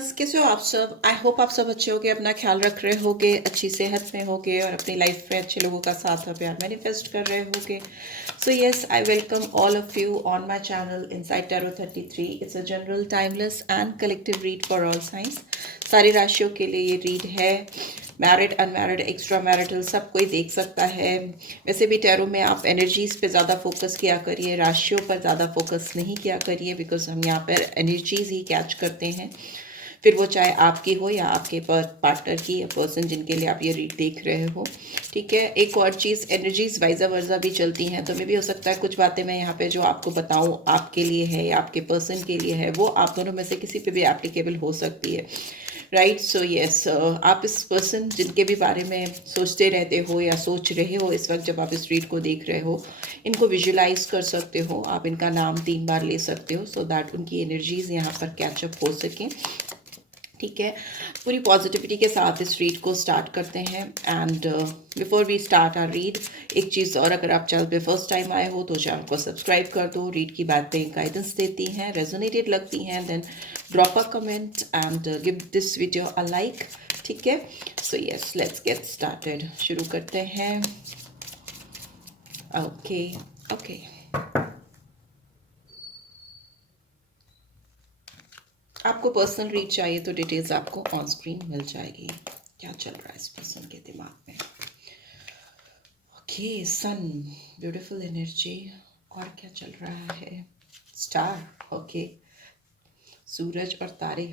Listeners, कैसे हो आप सब? आई होप आप सब अच्छे होगे, अपना ख्याल रख रहे होगे, अच्छी सेहत में होगे और अपनी लाइफ में अच्छे लोगों का साथ और प्यार मैनिफेस्ट कर रहे होगे. So yes, I welcome all of you on my channel inside tarot 33. It's a general, timeless and collective read for all science. सारी राशियों के लिए ये रीड है. मैरिड, अनमैरिड, एक्स्ट्रा मैरिटल, सब कोई देख सकता है. वैसे भी टैरो में आप एनर्जीज पे ज़्यादा फोकस किया करिए, राशियों पर ज़्यादा फोकस नहीं किया करिए, बिकॉज हम यहाँ पर एनर्जीज ही कैच करते हैं. फिर वो चाहे आपकी हो या आपके पार्टनर की या पर्सन जिनके लिए आप ये रीड देख रहे हो. ठीक है. एक और चीज़, एनर्जीज वाइजा वर्जा भी चलती हैं, तो मे भी हो सकता है कुछ बातें मैं यहाँ पे जो आपको बताऊँ आपके लिए है या आपके पर्सन के लिए है, वो आप दोनों में से किसी पे भी एप्लीकेबल हो सकती है. राइट. सो यस, आप इस पर्सन जिनके भी बारे में सोचते रहते हो या सोच रहे हो इस वक्त जब आप इस रीड को देख रहे हो, इनको विजुलाइज कर सकते हो. आप इनका नाम 3 बार ले सकते हो सो दैट उनकी एनर्जीज यहाँ पर कैचअप हो सकें. ठीक है. पूरी पॉजिटिविटी के साथ इस रीड को स्टार्ट करते हैं. And before we start our read, एक चीज़ और, अगर आप चैनल पे फर्स्ट टाइम आए हो तो चैनल को सब्सक्राइब कर दो. रीड की बातें गाइडेंस देती हैं, रेजोनेटेड लगती हैं, then drop a comment and give this video a like. ठीक है. So yes, let's get started. शुरू करते हैं. ओके. ओके. आपको पर्सनल रीड चाहिए तो डिटेल्स आपको ऑन स्क्रीन मिल जाएगी. क्या चल रहा है इस पर्सन के दिमाग में? ओके. सन, ब्यूटीफुल एनर्जी. और क्या चल रहा है? स्टार. ओके. सूरज और तारे.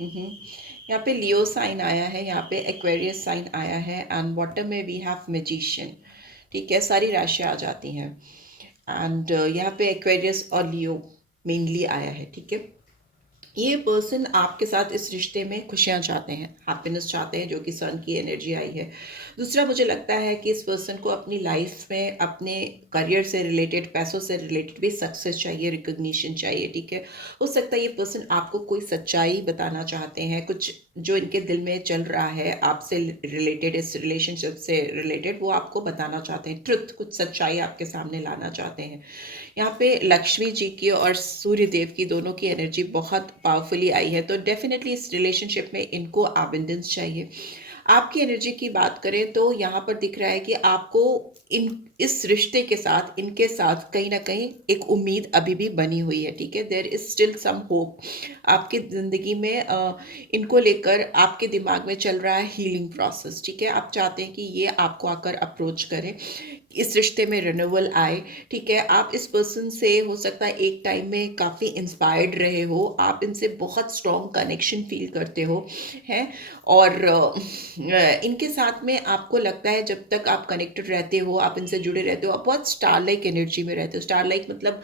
यहाँ पे लियो साइन आया है, यहाँ पे एक्वेरियस साइन आया है, एंड वाटर में वी हैव मैजिशियन. ठीक है. सारी राशियाँ आ जाती हैं. एंड यहाँ पे एक्वेरियस और लियो मेनली आया है. ठीक है. ये पर्सन आपके साथ इस रिश्ते में खुशियां चाहते हैं, हैप्पीनेस चाहते हैं, जो कि सन की एनर्जी आई है. दूसरा, मुझे लगता है कि इस पर्सन को अपनी लाइफ में अपने करियर से रिलेटेड, पैसों से रिलेटेड भी सक्सेस चाहिए, रिकग्निशन चाहिए. ठीक है. हो सकता है ये पर्सन आपको कोई सच्चाई बताना चाहते हैं, कुछ जो इनके दिल में चल रहा है आपसे रिलेटेड, इस रिलेशनशिप से रिलेटेड, वो आपको बताना चाहते हैं. ट्रुथ, कुछ सच्चाई आपके सामने लाना चाहते हैं. यहाँ पे लक्ष्मी जी की और सूर्य देव की दोनों की एनर्जी बहुत पावरफुली आई है, तो डेफिनेटली इस रिलेशनशिप में इनको अबंडेंस चाहिए. आपकी एनर्जी की बात करें तो यहाँ पर दिख रहा है कि आपको इस रिश्ते के साथ, इनके साथ कहीं ना कहीं एक उम्मीद अभी भी बनी हुई है. ठीक है. There is still some hope. आपकी ज़िंदगी में इनको लेकर आपके दिमाग में चल रहा है हीलिंग प्रोसेस. ठीक है. आप चाहते हैं कि ये आपको आकर अप्रोच करें, इस रिश्ते में रिन्यूअल आए. ठीक है. आप इस पर्सन से हो सकता है एक टाइम में काफ़ी इंस्पायर्ड रहे हो, आप इनसे बहुत स्ट्रॉन्ग कनेक्शन फील करते हो हैं. और इनके साथ में आपको लगता है जब तक आप कनेक्टेड रहते हो, आप इनसे जुड़े रहते हो, आप बहुत स्टार लाइक एनर्जी में रहते हो. स्टार लाइक मतलब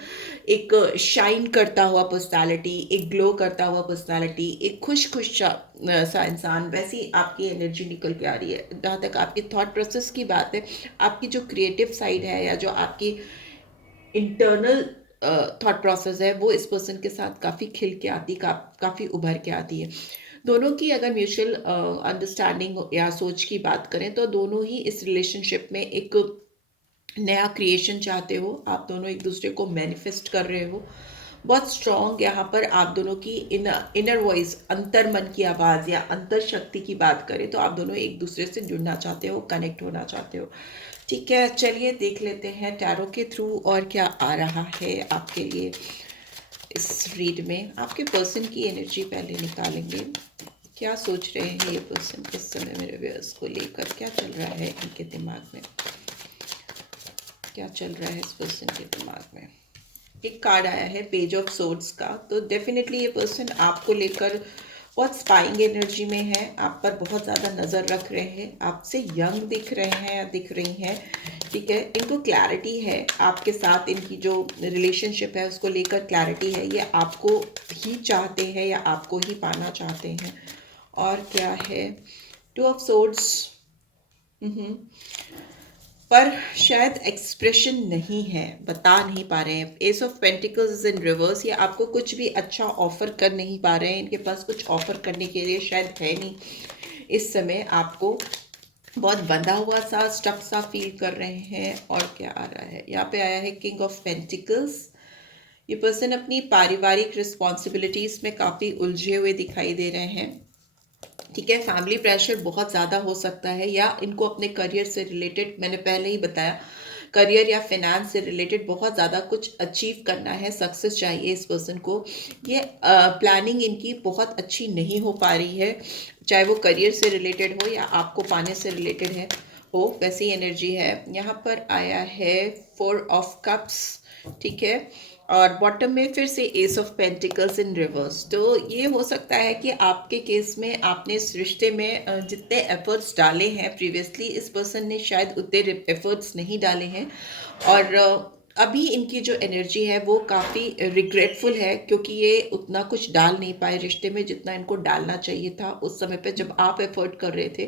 एक शाइन करता हुआ पर्सनालिटी, एक ग्लो करता हुआ पर्सनालिटी, एक खुश खुश सा इंसान, वैसी आपकी एनर्जी निकल के आ रही है. जहाँ तक आपकी थॉट प्रोसेस की बात है, आपकी जो क्रिएटिव साइड है या जो आपकी इंटरनल थॉट प्रोसेस है, वो इस पर्सन के साथ काफ़ी खिल के आती, काफ़ी उभर के आती है. दोनों की अगर म्यूचुअल अंडरस्टैंडिंग या सोच की बात करें तो दोनों ही इस रिलेशनशिप में एक नया क्रिएशन चाहते हो. आप दोनों एक दूसरे को मैनिफेस्ट कर रहे हो. बहुत स्ट्रॉन्ग यहाँ पर आप दोनों की इनर वॉइस, अंतर मन की आवाज़ या अंतर शक्ति की बात करें तो आप दोनों एक दूसरे से जुड़ना चाहते हो, कनेक्ट होना चाहते हो. ठीक है. चलिए देख लेते हैं टैरो के थ्रू और क्या आ रहा है आपके लिए इस रीड में. आपके पर्सन की एनर्जी पहले निकालेंगे. क्या सोच रहे हैं ये पर्सन इस समय मेरे व्यूअर्स को लेकर? क्या चल रहा है इनके दिमाग में? क्या चल रहा है इस पर्सन के दिमाग में? एक कार्ड आया है पेज ऑफ सोर्ड्स का, तो डेफिनेटली ये पर्सन आपको लेकर बहुत स्पाइंग एनर्जी में है, आप पर बहुत ज़्यादा नज़र रख रहे हैं, आपसे यंग दिख रहे हैं या दिख रही हैं. ठीक है. इनको क्लैरिटी है आपके साथ, इनकी जो रिलेशनशिप है उसको लेकर क्लैरिटी है. ये आपको ही चाहते हैं या आपको ही पाना चाहते हैं. और क्या है? 2 ऑफ सोर्ड्स. पर शायद एक्सप्रेशन नहीं है, बता नहीं पा रहे हैं. S of pentacles in reverse. ये आपको कुछ भी अच्छा ऑफर कर नहीं पा रहे हैं, इनके पास कुछ ऑफर करने के लिए शायद है नहीं इस समय. आपको बहुत बंधा हुआ सा, स्टक सा फील कर रहे हैं. और क्या आ रहा है? यहाँ पे आया है किंग ऑफ पेंटिकल्स. ये पर्सन अपनी पारिवारिक रिस्पॉन्सिबिलिटीज में काफी उलझे हुए दिखाई दे रहे हैं। ठीक है, फैमिली प्रेशर बहुत ज़्यादा हो सकता है, या इनको अपने करियर से रिलेटेड, मैंने पहले ही बताया, करियर या फाइनेंस से रिलेटेड बहुत ज़्यादा कुछ अचीव करना है, सक्सेस चाहिए इस पर्सन को। ये प्लानिंग इनकी बहुत अच्छी नहीं हो पा रही है, चाहे वो करियर से रिलेटेड हो या आपको पाने से रिलेटेड है हो, वैसी एनर्जी है। यहाँ पर आया है 4 ऑफ कप्स। ठीक है, और बॉटम में फिर से S of pentacles in reverse. तो ये हो सकता है कि आपके केस में आपने इस रिश्ते में जितने एफर्ट्स डाले हैं प्रीवियसली, इस पर्सन ने शायद उतने एफर्ट्स नहीं डाले हैं, और अभी इनकी जो एनर्जी है वो काफ़ी रिग्रेटफुल है, क्योंकि ये उतना कुछ डाल नहीं पाए रिश्ते में जितना इनको डालना चाहिए था उस समय पे जब आप एफर्ट कर रहे थे।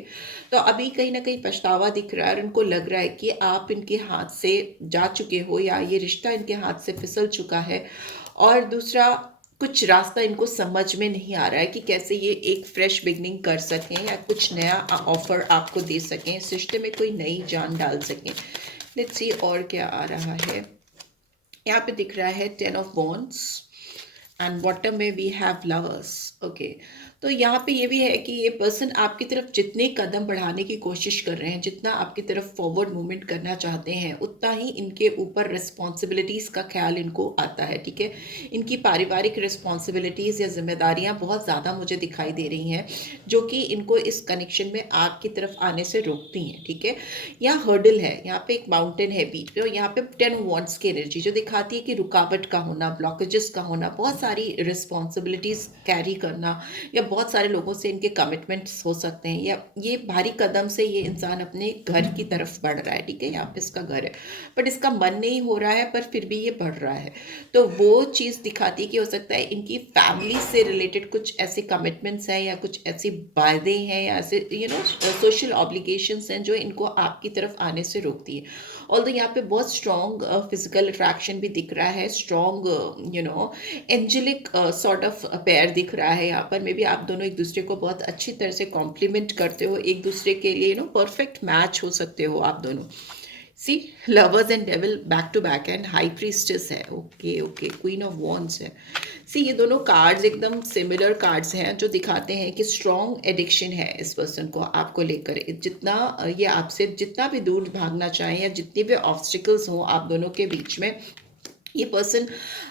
तो अभी कहीं ना कहीं पछतावा दिख रहा है, और उनको लग रहा है कि आप इनके हाथ से जा चुके हो, या ये रिश्ता इनके हाथ से फिसल चुका है। और दूसरा, कुछ रास्ता इनको समझ में नहीं आ रहा है कि कैसे ये एक फ्रेश बिगनिंग कर सकें, या कुछ नया ऑफर आपको दे सकें, इस रिश्ते में कोई नई जान डाल सकें। लेट्स सी और क्या आ रहा है। यहाँ पे दिख रहा है 10 ऑफ वॉन्ड्स, एंड बॉटम में वी हैव लवर्स। ओके, तो यहाँ पे ये भी है कि ये पर्सन आपकी तरफ जितने कदम बढ़ाने की कोशिश कर रहे हैं, जितना आपकी तरफ फॉरवर्ड मूवमेंट करना चाहते हैं, उतना ही इनके ऊपर रिस्पॉन्सिबिलिटीज़ का ख्याल इनको आता है। ठीक है, इनकी पारिवारिक रिस्पॉन्सिबिलिटीज़ या जिम्मेदारियाँ बहुत ज़्यादा मुझे दिखाई दे रही हैं, जो कि इनको इस कनेक्शन में आपकी तरफ आने से रोकती हैं। ठीक है, यहाँ हर्डल है, यहाँ पे एक माउंटेन है बीच में, और यहाँ पे 10 वॉन्ड्स की एनर्जी जो दिखाती है कि रुकावट का होना, ब्लॉकेजेस का होना, बहुत सारी रिस्पॉन्सिबिलिटीज़ कैरी करना, या बहुत सारे लोगों से इनके कमिटमेंट्स हो सकते हैं, या ये भारी कदम से ये इंसान अपने घर की तरफ बढ़ रहा है। ठीक है, यहाँ पे इसका घर है बट इसका मन नहीं हो रहा है, पर फिर भी ये बढ़ रहा है। तो वो चीज़ दिखाती है कि हो सकता है इनकी फैमिली से रिलेटेड कुछ ऐसे कमिटमेंट्स हैं, या कुछ ऐसी वादे हैं, या ऐसे सोशल ऑब्लिगेशंस हैं जो इनको आपकी तरफ आने से रोकती है। ऑल्दो यहाँ पे बहुत स्ट्रॉन्ग फिजिकल अट्रैक्शन भी दिख रहा है, strong angelic sort of pair दिख रहा है यहाँ पर। मे बी आप दोनों एक दूसरे को बहुत अच्छी तरह से कॉम्प्लीमेंट करते हो, एक दूसरे के लिए परफेक्ट मैच हो सकते हो आप दोनों। See, lovers and devil back to back, and high priestess है। Okay okay, queen of wands है। सी, ये दोनों कार्ड्स एकदम सिमिलर कार्ड्स हैं, जो दिखाते हैं कि स्ट्रॉन्ग एडिक्शन है इस पर्सन को आपको लेकर। जितना ये आपसे जितना भी दूर भागना चाहें, या जितने भी ऑब्स्टिकल्स हों आप दोनों के बीच में, ये पर्सन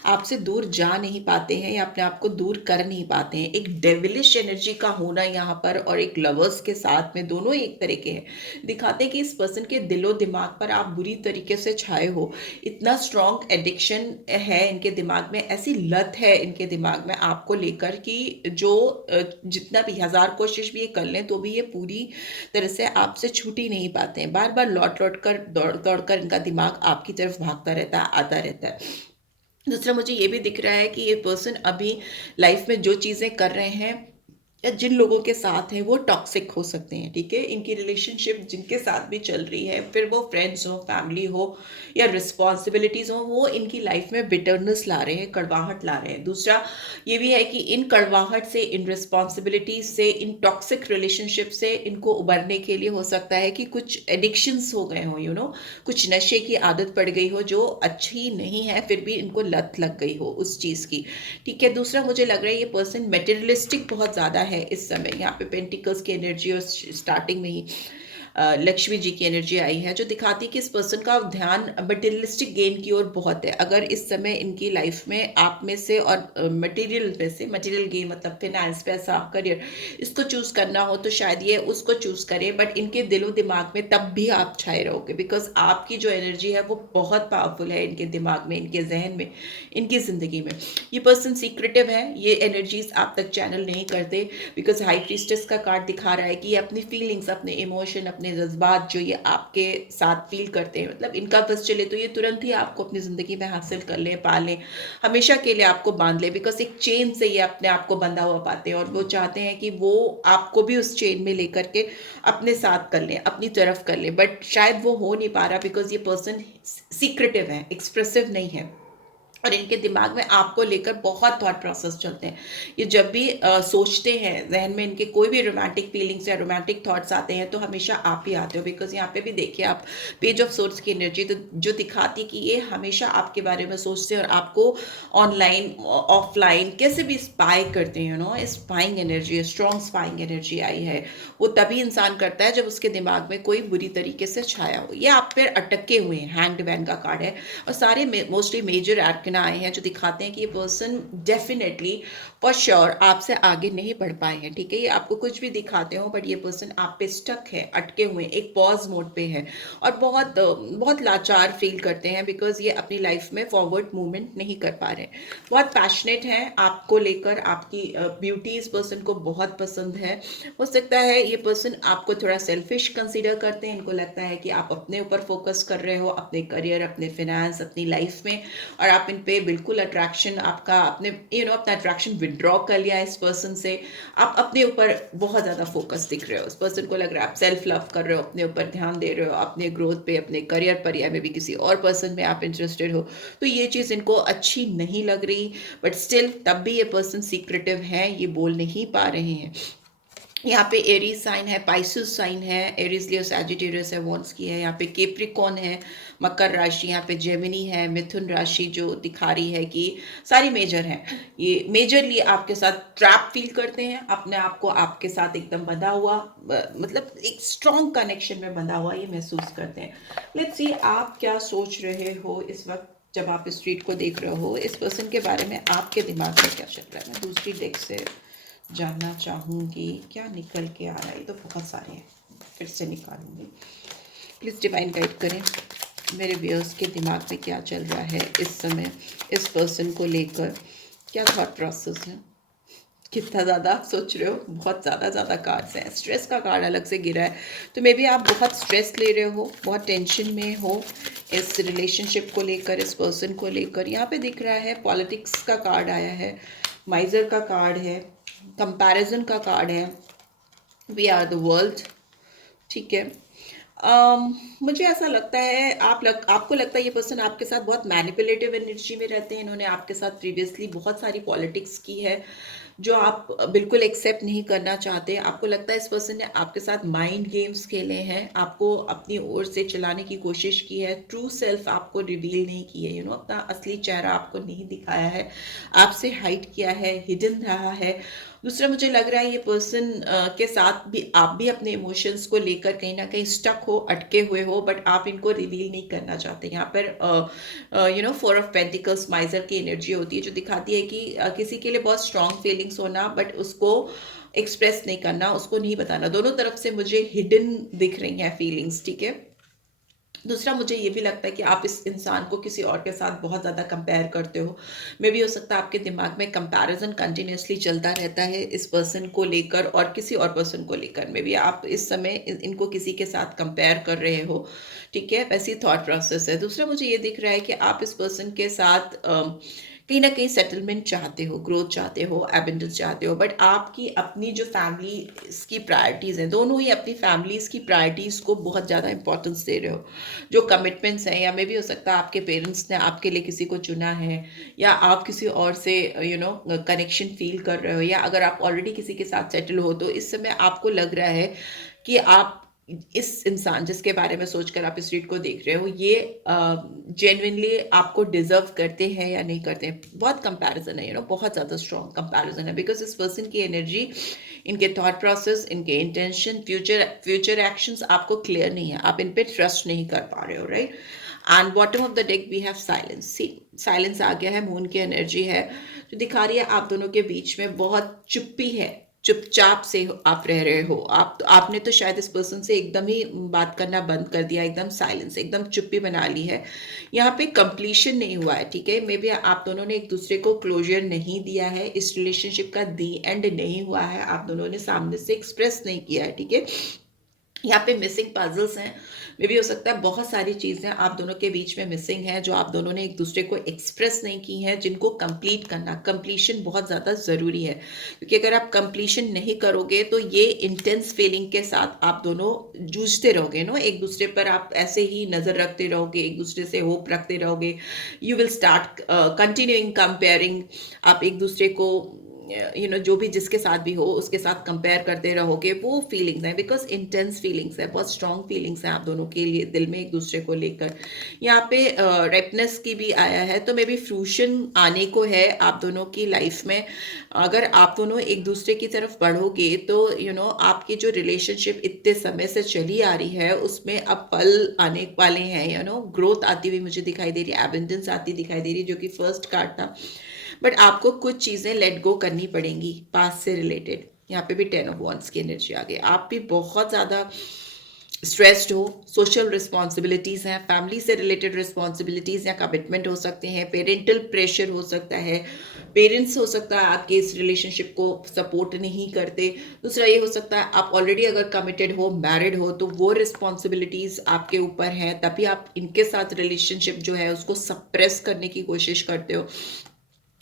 आपसे दूर जा नहीं पाते हैं, या अपने आप को दूर कर नहीं पाते हैं। एक डेविलिश एनर्जी का होना यहाँ पर, और एक लवर्स के साथ में, दोनों एक तरह के हैं, दिखाते हैं कि इस पर्सन के दिलो दिमाग पर आप बुरी तरीके से छाए हो। इतना स्ट्रॉन्ग एडिक्शन है इनके दिमाग में, ऐसी लत है इनके दिमाग में आपको लेकर कि जो जितना भी 1000 कोशिश भी ये कर लें तो भी ये पूरी तरह से आपसे छूट ही नहीं पाते हैं। बार बार लौट लौट कर, दौड़ दौड़ कर इनका दिमाग आपकी तरफ भागता रहता है, आता रहता है। दूसरा, मुझे ये भी दिख रहा है कि ये पर्सन अभी लाइफ में जो चीज़ें कर रहे हैं, या जिन लोगों के साथ हैं, वो टॉक्सिक हो सकते हैं। ठीक है, इनकी रिलेशनशिप जिनके साथ भी चल रही है, फिर वो फ्रेंड्स हो, फैमिली हो, या रिस्पॉन्सिबिलिटीज़ हो, वो इनकी लाइफ में बिटरनेस ला रहे हैं, कड़वाहट ला रहे हैं। दूसरा ये भी है कि इन कड़वाहट से, इन रिस्पॉन्सिबिलिटीज से, इन टॉक्सिक रिलेशनशिप से इनको उबरने के लिए हो सकता है कि कुछ एडिक्शंस हो गए हों, कुछ नशे की आदत पड़ गई हो जो अच्छी नहीं है, फिर भी इनको लत लग गई हो उस चीज़ की। ठीक है, दूसरा मुझे लग रहा है ये पर्सन मेटेरियलिस्टिक बहुत ज़्यादा है इस समय। यहाँ पे पेंटिकल्स की एनर्जी, और स्टार्टिंग में ही लक्ष्मी जी की एनर्जी आई है, जो दिखाती है कि इस पर्सन का ध्यान मटेरियलिस्टिक गेन की ओर बहुत है। अगर इस समय इनकी लाइफ में आप में से, और मटेरियल में से, मटेरियल गेन मतलब फिनेंस, पैसा, करियर, इसको चूज करना हो तो शायद ये उसको चूज करें, बट इनके दिलो दिमाग में तब भी आप छाए रहोगे, बिकॉज आपकी जो एनर्जी है वो बहुत पावरफुल है इनके दिमाग में, इनके जहन में, इनकी जिंदगी में। ये पर्सन सीक्रेटिव है, ये एनर्जीज आप तक चैनल नहीं करते, बिकॉज हाई प्रीस्टेस का कार्ड दिखा रहा है कि ये अपनी फीलिंग्स, अपने इमोशन, अपने जज्बात जो ये आपके साथ फील करते हैं, मतलब इनका बस चले तो ये तुरंत ही आपको अपनी जिंदगी में हासिल कर लें, पा लें, हमेशा के लिए आपको बांध ले, बिकॉज एक चेन से ये अपने आप को बंधा हुआ पाते हैं, और वो चाहते हैं कि वो आपको भी उस चेन में लेकर के अपने साथ कर लें, अपनी तरफ कर लें, बट शायद वो हो नहीं पा रहा, बिकॉज ये पर्सन सीक्रेटिव है, एक्सप्रेसिव नहीं है। और इनके दिमाग में आपको लेकर बहुत थॉट प्रोसेस चलते हैं। ये जब भी सोचते हैं, जहन में इनके कोई भी रोमांटिक फीलिंग्स या रोमांटिक थॉट्स आते हैं तो हमेशा आप ही आते हो। बिकॉज यहाँ पे भी देखिए आप पेज ऑफ सोर्स की एनर्जी तो जो दिखाती है कि ये हमेशा आपके बारे में सोचते हैं और आपको ऑनलाइन ऑफलाइन कैसे भी स्पाई करते हैं। Spying energy, strong spying energy आई है। वो तभी इंसान करता है जब उसके दिमाग में कोई बुरी तरीके से छाया हो। ये आप पर अटके हुए हैं, हैंग्ड मैन का कार्ड है। और सारे मोस्टली मेजर आर्कना आए हैं जो दिखाते हैं कि ये पर्सन डेफिनेटली फॉर श्योर आपसे आगे नहीं बढ़ पाए हैं। ठीक है, ये आपको कुछ भी दिखाते हो बट ये पर्सन आप पे स्टक है, अटके हुए हैं, एक पॉज मोड पे है और बहुत बहुत लाचार फील करते हैं बिकॉज ये अपनी लाइफ में फॉरवर्ड मूवमेंट नहीं कर पा रहे। बहुत पैशनेट हैं आपको लेकर, आपकी ब्यूटी इस पर्सन को बहुत पसंद है। हो सकता है ये पर्सन आपको थोड़ा सेल्फिश कंसीडर करते हैं, इनको लगता है कि आप अपने ऊपर फोकस कर रहे हो, अपने करियर, अपने फिनेंस, अपनी लाइफ में, और आप इन पे बिल्कुल अट्रैक्शन आपका अपने अपना अट्रैक्शन विड्रॉ कर लिया है इस पर्सन से। आप अपने ऊपर बहुत ज़्यादा फोकस दिख रहे हो, इस पर्सन को लग रहा है आप सेल्फ लव कर रहे हो, अपने ऊपर ध्यान दे रहे हो, अपने ग्रोथ पे, अपने करियर पर, या मे भी किसी और पर्सन में आप इंटरेस्टेड हो। तो ये चीज़ इनको अच्छी नहीं लग रही बट स्टिल तब भी ये पर्सन सीक्रेटिव है, ये बोल नहीं पा रहे हैं। यहाँ पे एरीज साइन है, पाइसेस साइन है, एरीज लियो सैजिटेरियस है, वॉन्स की है। यहाँ पे केप्रिकॉन है, मकर राशि, यहाँ पे जेमिनी है, मिथुन राशि, जो दिखा रही है कि सारी मेजर हैं। ये मेजरली आपके साथ ट्रैप फील करते हैं, अपने आप को आपके साथ एकदम बंधा हुआ, मतलब एक स्ट्रॉन्ग कनेक्शन में बंधा हुआ ये महसूस करते हैं। लेट्स सी आप क्या सोच रहे हो इस वक्त जब आप इस ट्रीट को देख रहे हो। इस पर्सन के बारे में आपके दिमाग में क्या चल रहा है। मैं दूसरी डेक से जानना चाहूँगी क्या निकल के आ रहा है। ये तो बहुत सारे हैं, फिर से निकालूंगी। प्लीज़ डिवाइन गाइड करें मेरे व्यूअर्स के दिमाग में क्या चल रहा है इस समय इस पर्सन को लेकर, क्या थॉट प्रोसेस है। कितना ज़्यादा सोच रहे हो, बहुत ज़्यादा कार्ड्स हैं। स्ट्रेस का कार्ड अलग से गिरा है, तो मे बी आप बहुत स्ट्रेस ले रहे हो, बहुत टेंशन में हो इस रिलेशनशिप को लेकर, इस पर्सन को लेकर। यहाँ पे दिख रहा है पॉलिटिक्स का कार्ड आया है, माइजर का कार्ड है, कंपैरिजन का कार्ड है, वी आर द वर्ल्ड। ठीक है, मुझे ऐसा लगता है आपको लगता है ये पर्सन आपके साथ बहुत मैनिपुलेटिव एनर्जी में रहते हैं। इन्होंने आपके साथ प्रीवियसली बहुत सारी पॉलिटिक्स की है जो आप बिल्कुल एक्सेप्ट नहीं करना चाहते। आपको लगता है इस पर्सन ने आपके साथ माइंड गेम्स खेले हैं, आपको अपनी ओर से चलाने की कोशिश की है, ट्रू सेल्फ आपको रिवील नहीं की है, अपना असली चेहरा आपको नहीं दिखाया है, आपसे हाइड किया है, हिडन रहा है। दूसरा मुझे लग रहा है ये पर्सन के साथ भी आप भी अपने इमोशंस को लेकर कहीं ना कहीं स्टक हो, अटके हुए हो, बट आप इनको रिवील नहीं करना चाहते। यहाँ पर फोर ऑफ पेंटिकल्स माइजर की एनर्जी होती है जो दिखाती है कि किसी के लिए बहुत स्ट्रॉन्ग फीलिंग्स होना बट उसको एक्सप्रेस नहीं करना, उसको नहीं बताना। दोनों तरफ से मुझे हिडन दिख रही हैं फीलिंग्स। ठीक है, दूसरा मुझे ये भी लगता है कि आप इस इंसान को किसी और के साथ बहुत ज़्यादा कंपेयर करते हो। मे भी हो सकता है आपके दिमाग में कंपैरिजन कंटिन्यूसली चलता रहता है इस पर्सन को लेकर और किसी और पर्सन को लेकर। मे भी आप इस समय इनको किसी के साथ कंपेयर कर रहे हो। ठीक है, वैसी थॉट प्रोसेस है। दूसरा मुझे ये दिख रहा है कि आप इस पर्सन के साथ कहीं ना कहीं सेटलमेंट चाहते हो, ग्रोथ चाहते हो, एबेंडेंस चाहते हो, बट आपकी अपनी जो फैमिली की प्रायोरिटीज़ हैं, दोनों ही अपनी फैमिलीज़ की प्रायोरिटीज़ को बहुत ज़्यादा इंपॉर्टेंस दे रहे हो। जो कमिटमेंट्स हैं, या मे भी हो सकता है आपके पेरेंट्स ने आपके लिए किसी को चुना है, या आप किसी और से कनेक्शन फील कर रहे हो, या अगर आप ऑलरेडी किसी के साथ सेटल हो तो इस समय आपको लग रहा है कि आप इस इंसान जिसके बारे में सोचकर आप इस रीड को देख रहे हो ये जेन्युइनली आपको डिजर्व करते हैं या नहीं करते हैं। बहुत कंपैरिजन है, बहुत ज़्यादा स्ट्रॉन्ग कंपैरिजन है बिकॉज इस पर्सन की एनर्जी, इनके थॉट प्रोसेस, इनके इंटेंशन, फ्यूचर एक्शंस आपको क्लियर नहीं है, आप इन पे ट्रस्ट नहीं कर पा रहे हो, right. And bottom of the deck we have silence. See, silence आ गया है, मून की एनर्जी है जो दिखा रही है आप दोनों के बीच में बहुत चुप्पी है, चुपचाप से आप रह रहे हो। आपने तो शायद इस पर्सन से एकदम ही बात करना बंद कर दिया, एकदम साइलेंस, एकदम चुप्पी बना ली है। यहाँ पे कंप्लीशन नहीं हुआ है। ठीक है, मे बी आप दोनों ने एक दूसरे को क्लोजर नहीं दिया है, इस रिलेशनशिप का दी एंड नहीं हुआ है, आप दोनों ने सामने से एक्सप्रेस नहीं किया है। ठीक है, यहाँ पे मिसिंग पजल्स हैं। मे बी हो सकता है बहुत सारी चीज़ें आप दोनों के बीच में मिसिंग हैं, जो आप दोनों ने एक दूसरे को एक्सप्रेस नहीं की हैं, जिनको कंप्लीट करना, कंप्लीशन बहुत ज़्यादा ज़रूरी है। क्योंकि अगर आप कंप्लीशन नहीं करोगे तो ये इंटेंस फीलिंग के साथ आप दोनों जूझते रहोगे नो, एक दूसरे पर आप ऐसे ही नज़र रखते रहोगे, एक दूसरे से होप रखते रहोगे। You will start continuing comparing, आप एक दूसरे को जो भी जिसके साथ भी हो उसके साथ कंपेयर करते रहोगे। वो फीलिंग्स हैं, बिकॉज इंटेंस फीलिंग्स है, बहुत स्ट्रॉन्ग फीलिंग्स हैं आप दोनों के लिए दिल में एक दूसरे को लेकर। यहाँ पे रेपनेस की भी आया है, तो मे बी फ्रूशन आने को है आप दोनों की लाइफ में। अगर आप दोनों एक दूसरे की तरफ बढ़ोगे तो आपकी जो रिलेशनशिप इतने समय से चली आ रही है उसमें अब पल आने वाले हैं। ग्रोथ आती हुई मुझे दिखाई दे रही है, एबंडेंस आती दिखाई दे रही है, जो कि फर्स्ट कार्ड था। बट आपको कुछ चीज़ें लेट गो करनी पड़ेंगी पास्ट से रिलेटेड। यहाँ पे भी 10 ऑफ वॉन्ड्स की एनर्जी आ गई। आप भी बहुत ज़्यादा स्ट्रेस्ड हो, सोशल रिस्पॉन्सिबिलिटीज़ हैं, फैमिली से रिलेटेड रिस्पॉन्सिबिलिटीज़ या कमिटमेंट हो सकते हैं, पेरेंटल प्रेशर हो सकता है, पेरेंट्स हो सकता है आपके इस रिलेशनशिप को सपोर्ट नहीं करते। दूसरा ये हो सकता है आप ऑलरेडी अगर कमिटेड हो, मैरिड हो, तो वो रिस्पॉन्सिबिलिटीज़ आपके ऊपर हैं, तभी आप इनके साथ रिलेशनशिप जो है उसको सप्रेस करने की कोशिश करते हो।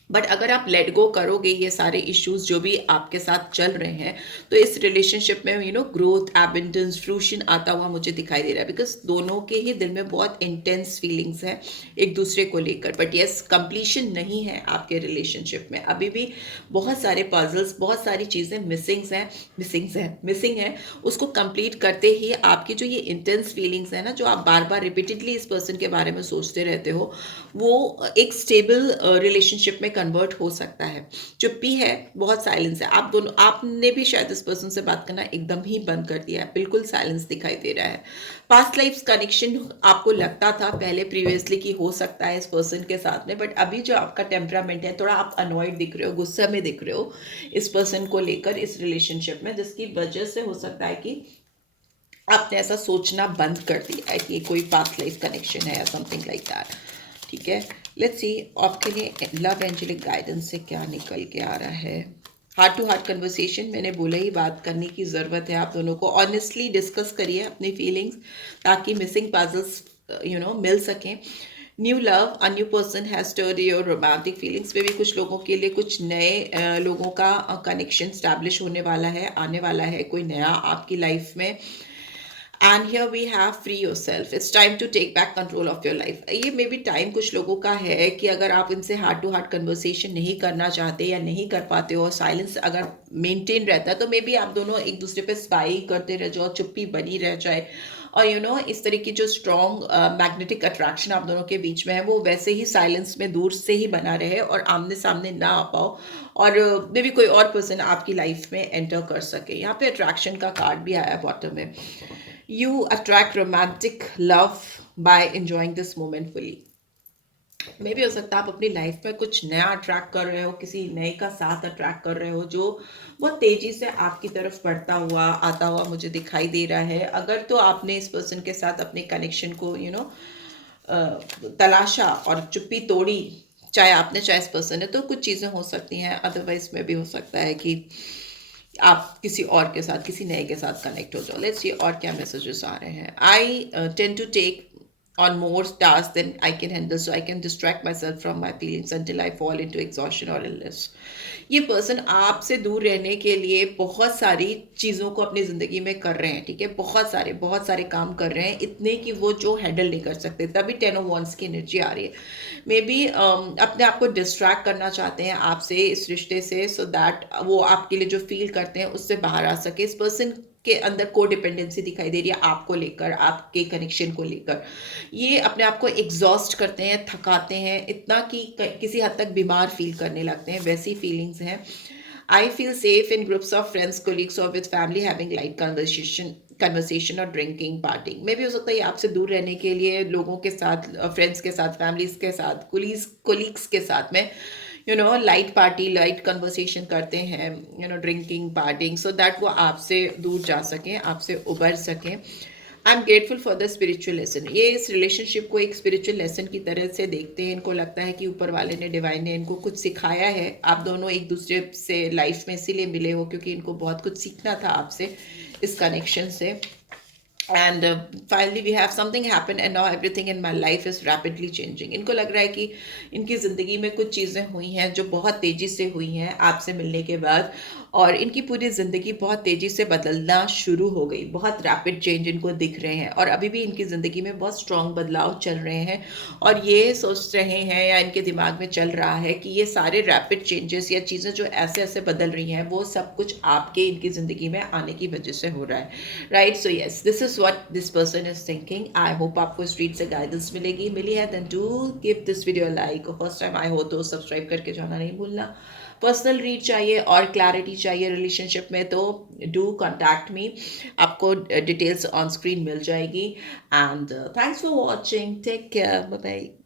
बट अगर आप लेट गो करोगे ये सारे इश्यूज जो भी आपके साथ चल रहे हैं, तो इस रिलेशनशिप में ग्रोथ, एबंडेंस, फ्रूशन आता हुआ मुझे दिखाई दे रहा है। बिकॉज दोनों के ही दिल में बहुत इंटेंस फीलिंग्स हैं एक दूसरे को लेकर। बट यस, कंप्लीशन नहीं है आपके रिलेशनशिप में, अभी भी बहुत सारे पजल्स, बहुत सारी चीज़ें मिसिंग है। उसको कंप्लीट करते ही आपकी जो ये इंटेंस फीलिंग्स है ना, जो आप बार बार रिपीटेडली इस पर्सन के बारे में सोचते रहते हो, वो एक स्टेबल रिलेशनशिप में कन्वर्ट हो सकता है। चुप्पी है, बहुत साइलेंस है, आपने भी शायद इस पर्सन से बात करना एकदम ही बंद कर दिया है, बिल्कुल साइलेंस दिखाई दे रहा है। पास्ट लाइफ कनेक्शन आपको लगता था पहले प्रीवियसली कि हो सकता है इस पर्सन के साथ में, बट अभी जो आपका टेम्परामेंट है, थोड़ा आप अनॉयड दिख रहे हो, गुस्से में दिख रहे हो इस पर्सन को लेकर इस रिलेशनशिप में, जिसकी वजह से हो सकता है कि आपने ऐसा सोचना बंद कर दिया है कि कोई पास्ट लाइफ कनेक्शन है या समथिंग लाइक दैट। ठीक है, लेट्स सी आपके लिए लव एंजेलिक गाइडेंस से क्या निकल के आ रहा है। हार्ट टू हार्ट कन्वर्सेशन, मैंने बोला ही बात करने की ज़रूरत है। आप दोनों को ऑनेस्टली डिस्कस करिए अपनी फीलिंग्स, ताकि मिसिंग पजल्स मिल सकें। New love, a new person has stirred your romantic feelings में भी कुछ लोगों के लिए कुछ नए लोगों का कनेक्शन स्टैब्लिश होने वाला है, आने वाला है कोई नया आपकी लाइफ में। And here we have free your self, it's time to take back control of your life. ये मे बी टाइम कुछ लोगों का है कि अगर आप इनसे हार्ट टू हार्ट कन्वर्सेशन नहीं करना चाहते या नहीं कर पाते हो, साइलेंस अगर मेंटेन रहता है, तो मे बी आप दोनों एक दूसरे पे स्पाई करते रह जाओ, चुप्पी बनी रह जाए, और इस तरह की जो स्ट्रॉन्ग मैग्नेटिक अट्रैक्शन आप दोनों के बीच में है, वो वैसे ही साइलेंस में दूर से ही बना रहे और आमने सामने ना आ पाओ, और मे बी कोई और पर्सन आपकी लाइफ में एंटर कर सके। यहाँ पे अट्रैक्शन का कार्ड भी आया बॉटम में। You attract romantic love by enjoying this moment fully. मे भी हो सकता है आप अपनी लाइफ में कुछ नया अट्रैक्ट कर रहे हो, किसी नए का साथ अट्रैक्ट कर रहे हो जो बहुत तेजी से आपकी तरफ बढ़ता हुआ आता हुआ मुझे दिखाई दे रहा है। अगर तो आपने इस पर्सन के साथ अपने कनेक्शन को तलाशा और चुप्पी तोड़ी, चाहे आपने चाहे इस पर्सन ने, तो कुछ चीज़ें हो सकती हैं। अदरवाइज में भी हो सकता है कि आप किसी और के साथ, किसी नए के साथ कनेक्ट हो जाओ। लेट्स सी और क्या मैसेजेस आ रहे हैं। I tend to take on more tasks than I can handle, so I can distract myself from my feelings until I fall into exhaustion or illness. ये पर्सन आपसे दूर रहने के लिए बहुत सारी चीज़ों को अपनी ज़िंदगी में कर रहे हैं, ठीक है, बहुत सारे काम कर रहे हैं, इतने कि वो जो हैंडल नहीं कर सकते, तभी 10 ऑफ वॉन्ड्स की एनर्जी आ रही है। मे बी अपने आप को डिस्ट्रैक्ट करना चाहते हैं आपसे, इस रिश्ते से, सो दैट वो आपके लिए जो फील करते हैं उससे बाहर आ सके। इस पर्सन के अंदर को डिपेंडेंसी दिखाई दे रही है आपको लेकर, आपके कनेक्शन को लेकर। ये अपने आप को एग्जॉस्ट करते हैं, थकाते हैं इतना कि किसी हद तक बीमार फील करने लगते हैं, वैसी फीलिंग्स हैं। I feel safe in groups of friends, colleagues और with family, having light conversation और ड्रिंकिंग, पार्टिंग। में भी हो सकता है ये आपसे दूर रहने के लिए लोगों के साथ, फ्रेंड्स के साथ, फैमिलीज के साथ, कोलीग्स के साथ में लाइट पार्टी, लाइट कन्वर्सेशन करते हैं, ड्रिंकिंग, पार्टिंग, सो दैट वो आपसे दूर जा सकें, आपसे उबर सकें। I am grateful for the spiritual lesson. ये इस रिलेशनशिप को एक स्पिरिचुअल लेसन की तरह से देखते हैं। इनको लगता है कि ऊपर वाले ने, डिवाइन ने इनको कुछ सिखाया है। आप दोनों एक दूसरे से लाइफ में इसीलिए मिले हो क्योंकि इनको बहुत कुछ सीखना था आपसे, इस कनेक्शन से। And finally we have something happen and now everything in my life is rapidly changing. इनको लग रहा है कि इनकी ज़िंदगी में कुछ चीज़ें हुई हैं जो बहुत तेज़ी से हुई हैं आपसे मिलने के बाद, और इनकी पूरी ज़िंदगी बहुत तेज़ी से बदलना शुरू हो गई। बहुत रैपिड चेंज इनको दिख रहे हैं, और अभी भी इनकी ज़िंदगी में बहुत स्ट्रॉन्ग बदलाव चल रहे हैं, और ये सोच रहे हैं या इनके दिमाग में चल रहा है कि ये सारे रैपिड चेंजेस या चीज़ें जो ऐसे ऐसे बदल रही हैं वो सब कुछ आपके इनकी ज़िंदगी में आने की वजह से हो रहा है, right? So yes, this is what this person is thinking. I hope आपको इस रीड से गाइडेंस मिली है। Then do give this video like, first time आए हो तो सब्सक्राइब करके जाना नहीं भूलना। पर्सनल रीड चाहिए और क्लैरिटी चाहिए रिलेशनशिप में तो डू कॉन्टैक्ट मी, आपको डिटेल्स ऑन स्क्रीन मिल जाएगी। And thanks for watching, take care, bye bye.